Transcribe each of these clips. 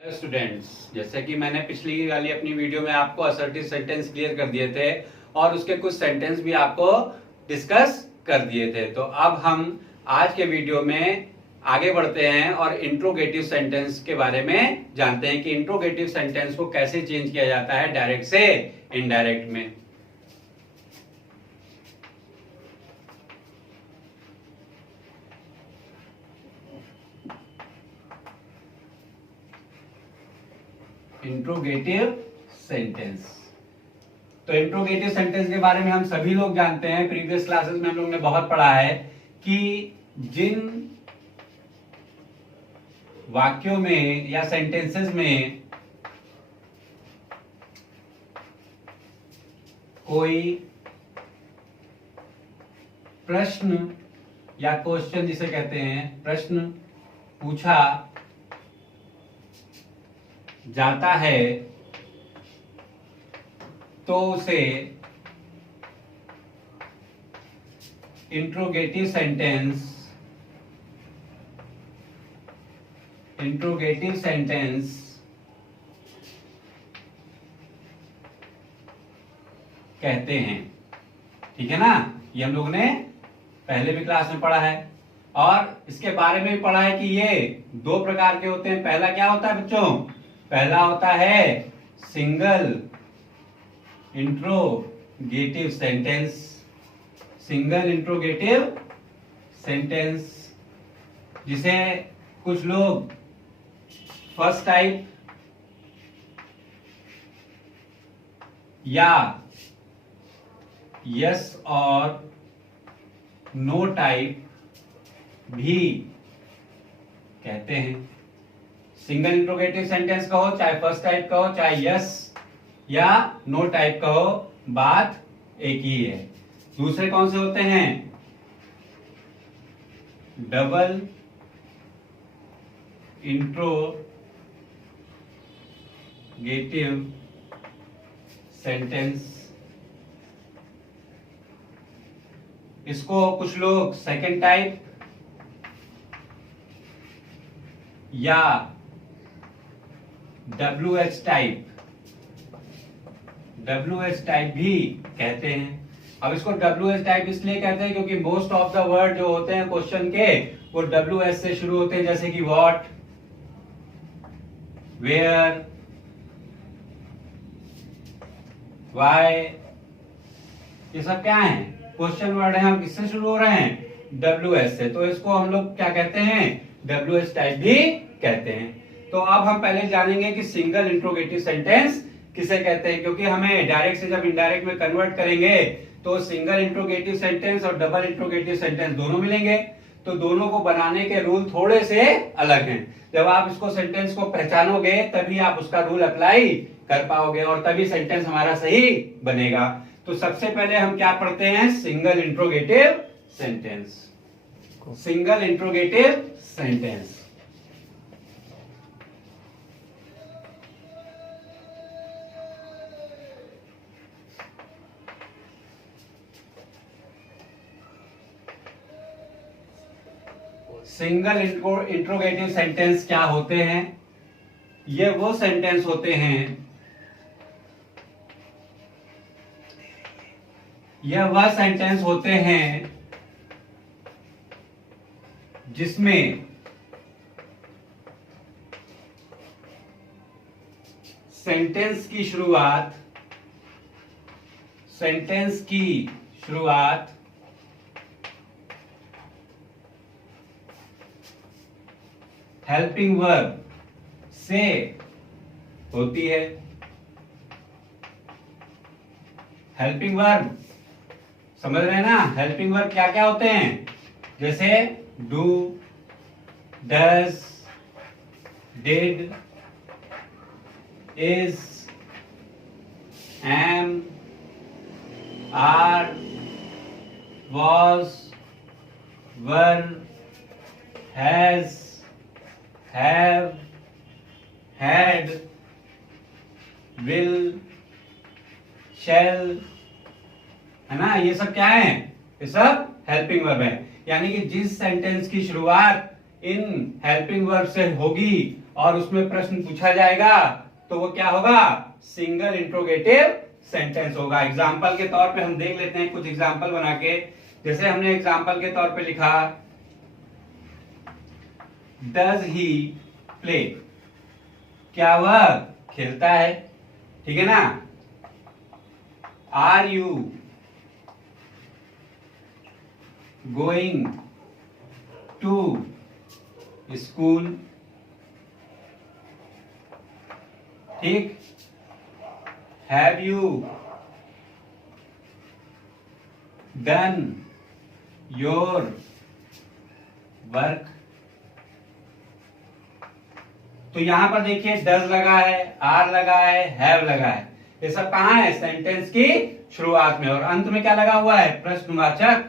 Students, जैसे कि मैंने पिछली वाली अपनी वीडियो में आपको असर्टिव सेंटेंस क्लियर कर दिए थे और उसके कुछ सेंटेंस भी आपको डिस्कस कर दिए थे। तो अब हम आज के वीडियो में आगे बढ़ते हैं और इंट्रोगेटिव सेंटेंस के बारे में जानते हैं कि इंट्रोगेटिव सेंटेंस को कैसे चेंज किया जाता है डायरेक्ट से इनडायरेक्ट में। इंट्रोगेटिव सेंटेंस, तो इंट्रोगेटिव सेंटेंस के बारे में हम सभी लोग जानते हैं, प्रीवियस क्लासेस में हम लोग ने बहुत पढ़ा है कि जिन वाक्यों में या सेंटेंसेस में कोई प्रश्न या क्वेश्चन जिसे कहते हैं, प्रश्न पूछा जाता है तो उसे इंट्रोगेटिव सेंटेंस कहते हैं। ठीक है ना, ये हम लोग ने पहले भी क्लास में पढ़ा है और इसके बारे में भी पढ़ा है कि ये दो प्रकार के होते हैं। पहला क्या होता है बच्चों? पहला होता है single interrogative sentence. Single interrogative sentence जिसे कुछ लोग फर्स्ट टाइप या यस और नो टाइप भी कहते हैं। सिंगल इंट्रोगेटिव सेंटेंस कहो, चाहे फर्स्ट टाइप कहो, चाहे यस या नो टाइप कहो, बात एक ही है। दूसरे कौन से होते हैं? Double interrogative sentence. इसको कुछ लोग सेकंड टाइप या WH टाइप भी कहते हैं। अब इसको WH टाइप इसलिए कहते हैं क्योंकि मोस्ट ऑफ द वर्ड जो होते हैं क्वेश्चन के वो WH से शुरू होते हैं, जैसे कि व्हाट, वेयर, व्हाई, ये सब क्या है? क्वेश्चन वर्ड है। हम किससे शुरू हो रहे हैं? WH से। तो इसको हम लोग क्या कहते हैं? WH टाइप भी कहते हैं। तो अब हम पहले जानेंगे कि सिंगल इंट्रोगेटिव सेंटेंस किसे कहते हैं, क्योंकि हमें डायरेक्ट से जब इनडायरेक्ट में कन्वर्ट करेंगे तो सिंगल इंट्रोगेटिव सेंटेंस और डबल इंट्रोगेटिव सेंटेंस दोनों मिलेंगे। तो दोनों को बनाने के रूल थोड़े से अलग हैं। जब आप इसको सेंटेंस को पहचानोगे तभी आप उसका रूल अप्लाई कर पाओगे और तभी सेंटेंस हमारा सही बनेगा। तो सबसे पहले हम क्या पढ़ते हैं? Single interrogative sentence. Single interrogative sentence single interrogative sentence क्या होते हैं? ये वो सेंटेंस होते हैं, यह वह सेंटेंस होते हैं जिसमें सेंटेंस की शुरुआत हेल्पिंग वर्ब से होती है। हेल्पिंग वर्ब समझ रहे हैं ना? हेल्पिंग वर्ब क्या क्या होते हैं? जैसे do, does, did, is, am, are, was, were, has, have, had, will, shall, है ना? ये सब क्या है? ये सब हेल्पिंग वर्ब है। यानी कि जिस सेंटेंस की शुरुआत इन हेल्पिंग वर्ब से होगी और उसमें प्रश्न पूछा जाएगा तो वो क्या होगा, सिंगल इंट्रोगेटिव सेंटेंस होगा। एग्जाम्पल के तौर पे हम देख लेते हैं कुछ एग्जाम्पल बना के। जैसे हमने एग्जाम्पल के तौर पे लिखा डज ही प्ले, क्या वह खेलता है, ठीक है ना। Are you going to school, ठीक। Have you done your work. तो यहां पर देखिए डज लगा है, आर लगा है, हैव लगा है। ये सब कहां है, सेंटेंस की शुरुआत में। और अंत में क्या लगा हुआ है, प्रश्नवाचक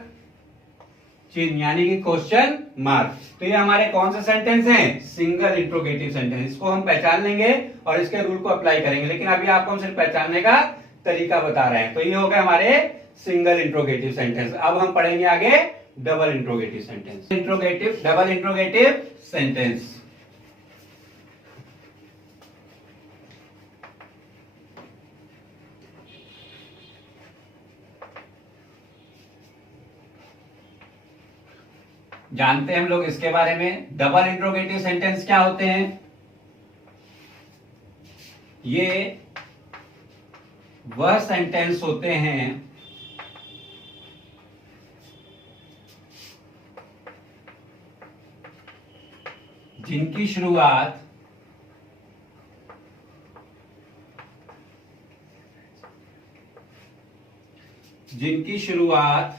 चिन्ह यानी कि क्वेश्चन मार्क। तो ये हमारे कौन से सेंटेंस हैं, सिंगल इंट्रोगेटिव सेंटेंस। इसको हम पहचान लेंगे और इसके रूल को अप्लाई करेंगे, लेकिन अभी आपको हम सिर्फ पहचानने का तरीका बता रहे हैं। तो ये हो गए हमारे सिंगल इंट्रोगेटिव सेंटेंस। अब हम पढ़ेंगे आगे double interrogative sentence. Double interrogative sentence. जानते हैं हम लोग इसके बारे में। डबल इंट्रोगेटिव सेंटेंस क्या होते हैं, ये वह सेंटेंस होते हैं जिनकी शुरुआत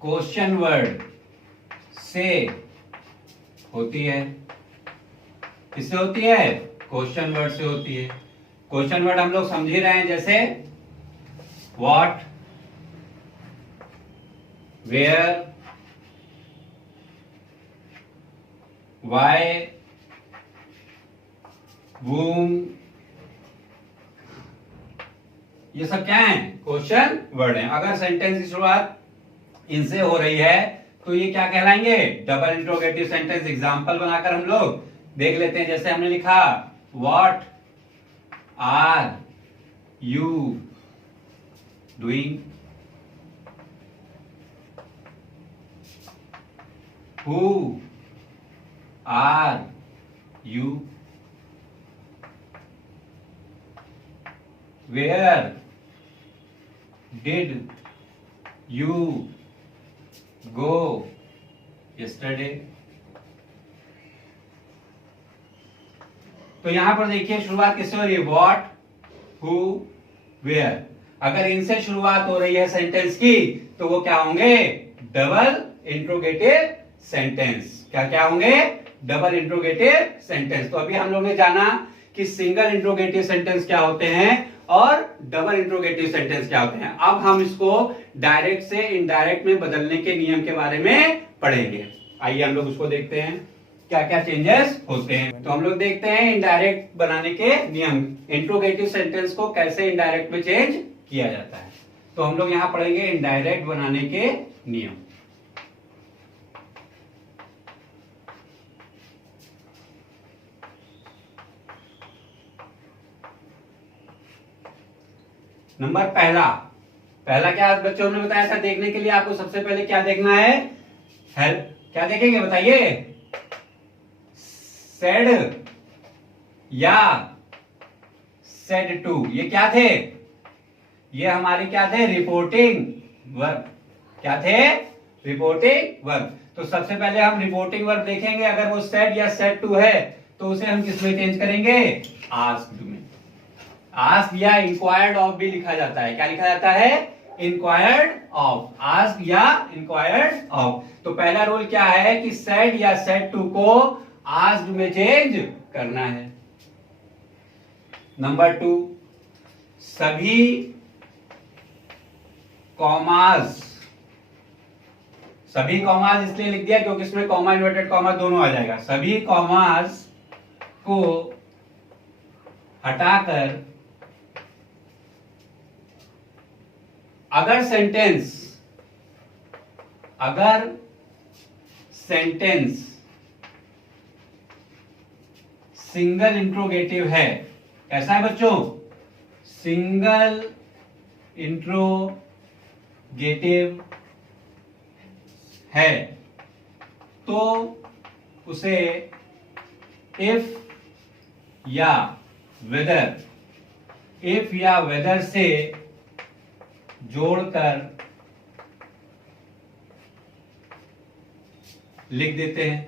क्वेश्चन वर्ड से होती है। किससे होती है, क्वेश्चन वर्ड से होती है। क्वेश्चन वर्ड हम लोग समझ ही रहे हैं, जैसे व्हाट, वेयर, व्हाई, whom, ये सब क्या है, क्वेश्चन वर्ड है। अगर सेंटेंस की शुरुआत इनसे हो रही है तो ये क्या कहलाएंगे, डबल इंट्रोगेटिव सेंटेंस। एग्जाम्पल बनाकर हम लोग देख लेते हैं। जैसे हमने लिखा what are you doing, who are you, where did you go yesterday। तो यहां पर देखिए शुरुआत किससे हो रही है, व्हाट, हु, वेयर। अगर इनसे शुरुआत हो रही है सेंटेंस की तो वो क्या होंगे, डबल इंट्रोगेटिव सेंटेंस। क्या क्या होंगे, डबल इंट्रोगेटिव सेंटेंस। तो अभी हम लोग ने जाना कि सिंगल इंट्रोगेटिव सेंटेंस क्या होते हैं और डबल इंट्रोगेटिव सेंटेंस क्या होते हैं। अब हम इसको डायरेक्ट से इनडायरेक्ट में बदलने के नियम के बारे में पढ़ेंगे। आइए हम लोग उसको देखते हैं क्या क्या चेंजेस होते हैं। तो हम लोग देखते हैं इनडायरेक्ट बनाने के नियम, इंट्रोगेटिव सेंटेंस को कैसे इनडायरेक्ट में चेंज किया जाता है। तो हम लोग यहां पढ़ेंगे इनडायरेक्ट बनाने के नियम। नंबर पहला क्या बच्चों ने बताया था देखने के लिए। आपको सबसे पहले क्या देखना है, हेल्प। क्या देखेंगे बताइए, सेड या सेड टू, ये क्या थे, ये हमारे क्या थे, रिपोर्टिंग वर्ब। क्या थे, रिपोर्टिंग वर्ब। तो सबसे पहले हम रिपोर्टिंग वर्ब देखेंगे। अगर वो सेड या सेड टू है तो उसे हम किस में चेंज करेंगे, आस्क्ड में। आस्क या इंक्वायर्ड ऑफ भी लिखा जाता है। क्या लिखा जाता है, इंक्वायर्ड ऑफ, आस्क या इंक्वायर्ड ऑफ। तो पहला रूल क्या है कि सेड या सेड टू को आस्क्ड में चेंज करना है। नंबर 2, सभी कॉमास, सभी कॉमास इसलिए लिख दिया क्योंकि इसमें कॉमा इन्वर्टेड कॉमा दोनों आ जाएगा। सभी कॉमास को हटाकर अगर सेंटेंस सिंगल इंट्रोगेटिव है। कैसा है बच्चों? सिंगल इंट्रोगेटिव है तो उसे इफ या वेदर से जोड़कर लिख देते हैं।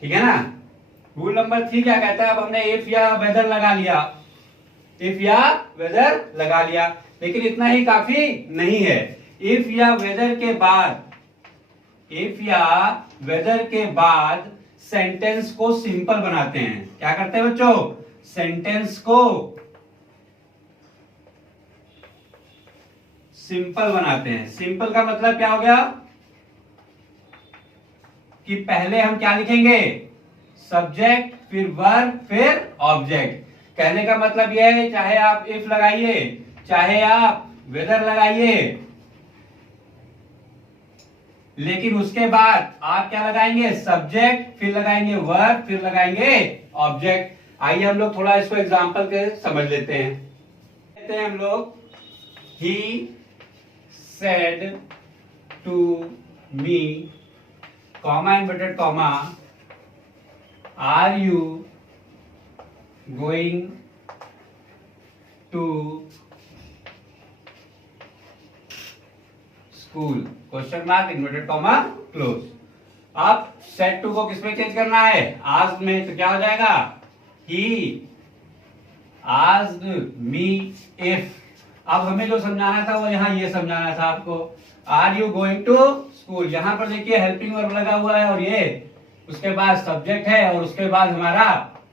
ठीक है ना? रूल नंबर 3 क्या कहता है? अब हमने इफ या वेदर लगा लिया, इफ या वेदर लगा लिया, लेकिन इतना ही काफी नहीं है। इफ या वेदर के बाद सेंटेंस को सिंपल बनाते हैं। क्या करते हैं बच्चों? सेंटेंस को सिंपल बनाते हैं। सिंपल का मतलब क्या हो गया कि पहले हम क्या लिखेंगे? सब्जेक्ट, फिर वर्ब, फिर ऑब्जेक्ट। कहने का मतलब यह है, चाहे आप इफ लगाइए, चाहे आप वेदर लगाइए, लेकिन उसके बाद आप क्या लगाएंगे? सब्जेक्ट, फिर लगाएंगे वर्ब, फिर लगाएंगे ऑब्जेक्ट। आइए हम लोग थोड़ा इसको एग्जांपल के समझ लेते हैं। कहते हैं हम लोग, he said to me, comma inverted comma, are you going to school, question mark, inverted comma, close. आप सेट टू को किसमें चेंज करना है? आज में। तो क्या हो जाएगा? ही आस्क्ड मी इफ। अब हमें जो समझाना था वो यहाँ ये समझाना था आपको। Are you going to school, यहां पर देखिए हेल्पिंग वर्ब लगा हुआ है और ये उसके बाद सब्जेक्ट है और उसके बाद हमारा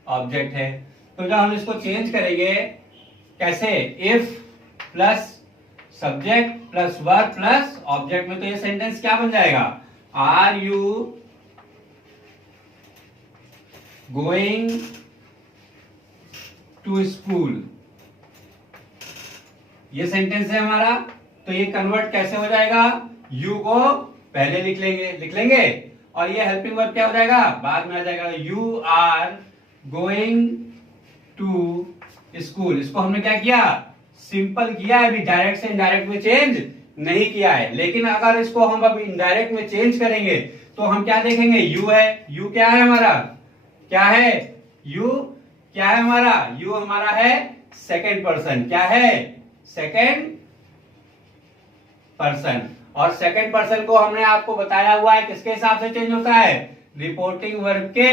ऑब्जेक्ट है। तो जब हम इसको चेंज करेंगे, कैसे? If plus subject plus verb plus object में, तो ये सेंटेंस क्या बन जाएगा? Are you going to school, ये सेंटेंस है हमारा। तो ये कन्वर्ट कैसे हो जाएगा? यू को पहले लिख लेंगे और ये हेल्पिंग वर्ब क्या हो जाएगा? बाद में आ जाएगा। You are going to school, इसको हमने क्या किया? सिंपल किया है। अभी डायरेक्ट से इनडायरेक्ट में चेंज नहीं किया है, लेकिन अगर इसको हम अभी इनडायरेक्ट में चेंज करेंगे तो हम क्या देखेंगे? यू है, यू क्या है हमारा? क्या है? यू क्या है हमारा? यू हमारा है सेकंड पर्सन। क्या है? Second person. और सेकंड पर्सन को हमने आपको बताया हुआ है किसके हिसाब से चेंज होता है? रिपोर्टिंग वर्ब के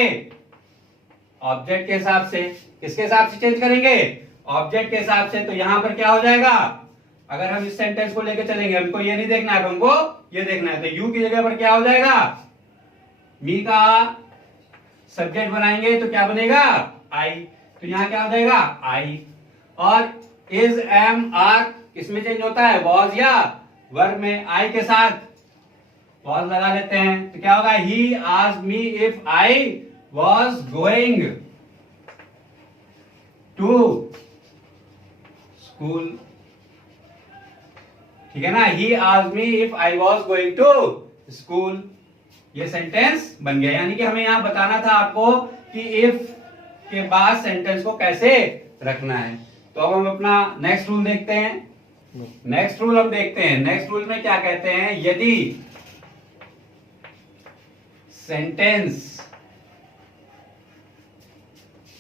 ऑब्जेक्ट के हिसाब से। किसके हिसाब से चेंज करेंगे? ऑब्जेक्ट के हिसाब से। तो यहां पर क्या हो जाएगा? अगर हम इस सेंटेंस को लेकर चलेंगे, हमको ये नहीं देखना है, हमको ये देखना है, तो यू की जगह पर क्या हो जाएगा? मी का सब्जेक्ट बनाएंगे तो क्या बनेगा? आई। तो यहां क्या हो जाएगा? आई। और इज, एम, आर किसमें चेंज होता है? वॉज या वर्ब में। आई के साथ वॉज लगा लेते हैं तो क्या होगा? He asked me if I was going to school. ठीक है ना? He asked me if I was going to school, ये सेंटेंस बन गया। यानी कि हमें यहां बताना था आपको कि इफ के बाद सेंटेंस को कैसे रखना है। तो अब हम अपना नेक्स्ट रूल देखते हैं। नेक्स्ट रूल हम देखते हैं। नेक्स्ट रूल में क्या कहते हैं? यदि सेंटेंस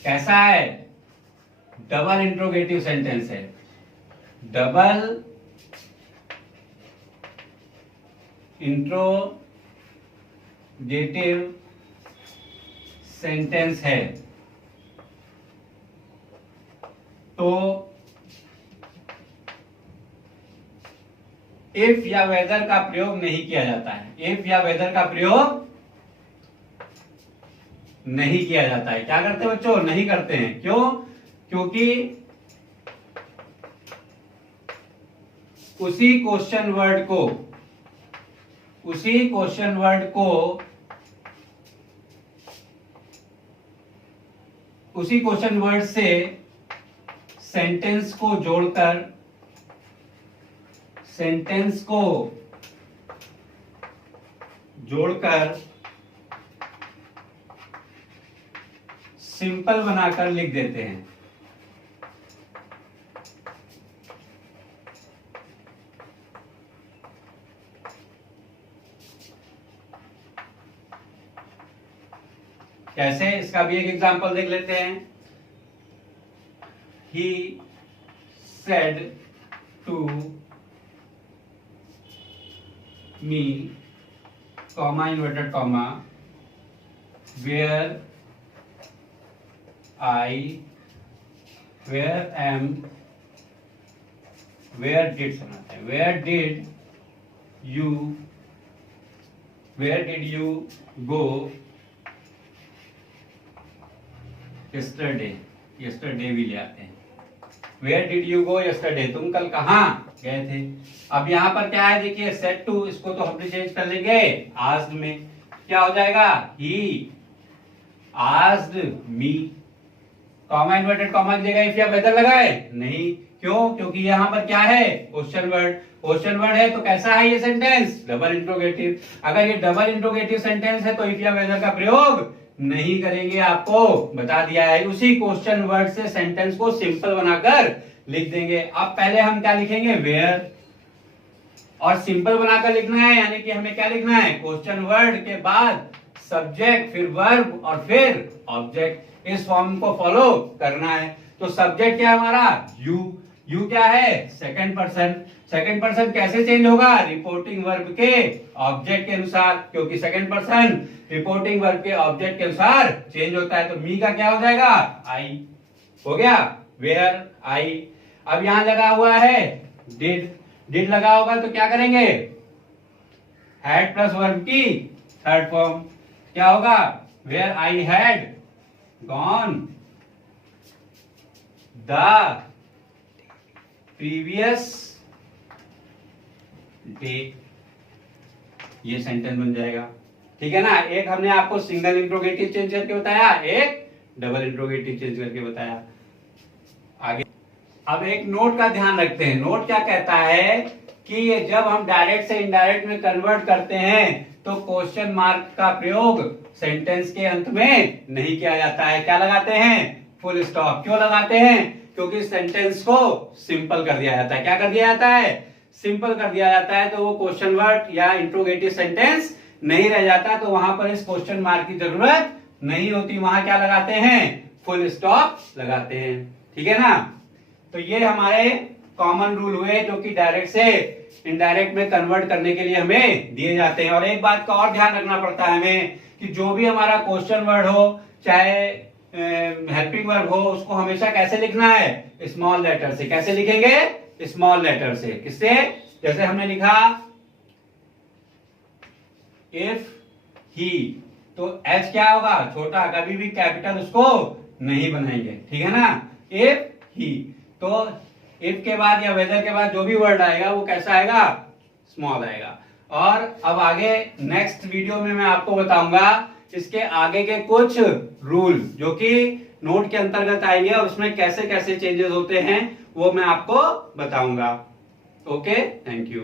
कैसा है? डबल इंट्रोगेटिव सेंटेंस है, डबल इंट्रोगेटिव सेंटेंस है, तो इफ या वेदर का प्रयोग नहीं किया जाता है। इफ या वेदर का प्रयोग नहीं किया जाता है। क्या करते हैं बच्चों? नहीं करते हैं। क्यों? क्योंकि उसी क्वेश्चन वर्ड से सेंटेंस को जोड़कर जोड़कर सिंपल बनाकर लिख देते हैं। कैसे, इसका भी एक एग्जांपल देख लेते हैं। He said to me, comma inverted comma, where did you go yesterday भी ले आते हैं। Where did you go yesterday? तुम कल कहाँ गए थे? अब यहाँ पर क्या है देखिए, said to, इसको तो हम चेंज कर लेंगे asked में। क्या हो जाएगा? He asked me, comma inverted comma की जगह इफ या वेदर लगाए नहीं, क्यों? क्योंकि यहाँ पर क्या है? क्वेश्चन वर्ड है, तो कैसा है ये सेंटेंस? Double interrogative. अगर ये डबल इंट्रोगेटिव सेंटेंस है तो इफ या वेदर का प्रयोग नहीं करेंगे, आपको बता दिया है। उसी क्वेश्चन वर्ड से सेंटेंस को सिंपल बनाकर लिख देंगे। अब पहले हम क्या लिखेंगे? वेयर, और सिंपल बनाकर लिखना है, यानी कि हमें क्या लिखना है? क्वेश्चन वर्ड के बाद सब्जेक्ट, फिर वर्ब और फिर ऑब्जेक्ट। इस फॉर्म को फॉलो करना है। तो सब्जेक्ट क्या है हमारा? यू क्या है? सेकंड पर्सन कैसे चेंज होगा? रिपोर्टिंग वर्ब के ऑब्जेक्ट के अनुसार, क्योंकि सेकंड पर्सन रिपोर्टिंग वर्ब के ऑब्जेक्ट के अनुसार चेंज होता है। तो मी का क्या हो जाएगा? आई हो गया। Where I. अब यहां लगा हुआ है डिड लगा होगा तो क्या करेंगे? हैड प्लस वर्ब की थर्ड फॉर्म क्या होगा? Where I had gone the previous day, ये सेंटेंस बन जाएगा। ठीक है ना? एक हमने आपको सिंगल इंट्रोगेटिव चेंज करके बताया, एक डबल इंट्रोगेटिव चेंज करके बताया। आगे अब एक नोट का ध्यान रखते हैं। नोट क्या कहता है कि जब हम डायरेक्ट से इनडायरेक्ट में कन्वर्ट करते हैं तो क्वेश्चन मार्क का प्रयोग सेंटेंस के अंत में नहीं किया जाता है। क्या लगाते हैं? Full stop. क्यों लगाते हैं? क्योंकि सेंटेंस को सिंपल कर दिया जाता है। क्या कर दिया जाता है? सिंपल कर दिया जाता है। तो वो क्वेश्चन वर्ड या इंट्रोगेटिव सेंटेंस नहीं रह जाता, तो वहां पर इस क्वेश्चन मार्क की जरूरत नहीं होती। वहां क्या लगाते हैं? फुल स्टॉप लगाते हैं। ठीक है ना? तो ये हमारे कॉमन रूल हुए जो कि डायरेक्ट से इनडायरेक्ट में कन्वर्ट करने के लिए हमें दिए जाते हैं। और एक बात का और ध्यान रखना पड़ता है हमें कि जो भी हमारा क्वेश्चन वर्ड हो चाहे हेल्पिंग वर्ब हो, उसको हमेशा कैसे लिखना है? स्मॉल लेटर से। कैसे लिखेंगे? स्मॉल लेटर से। किससे? जैसे हमने लिखा इफ ही, तो एच क्या होगा? छोटा, कभी भी कैपिटल उसको नहीं बनाएंगे। ठीक है ना? इफ ही, तो इफ के बाद या वेदर के बाद जो भी वर्ड आएगा वो कैसा आएगा? स्मॉल आएगा। और अब आगे नेक्स्ट वीडियो में मैं आपको बताऊंगा इसके आगे के कुछ रूल जो कि नोट के अंतर्गत आएंगे और उसमें कैसे कैसे चेंजेस होते हैं वो मैं आपको बताऊंगा। Okay, thank you.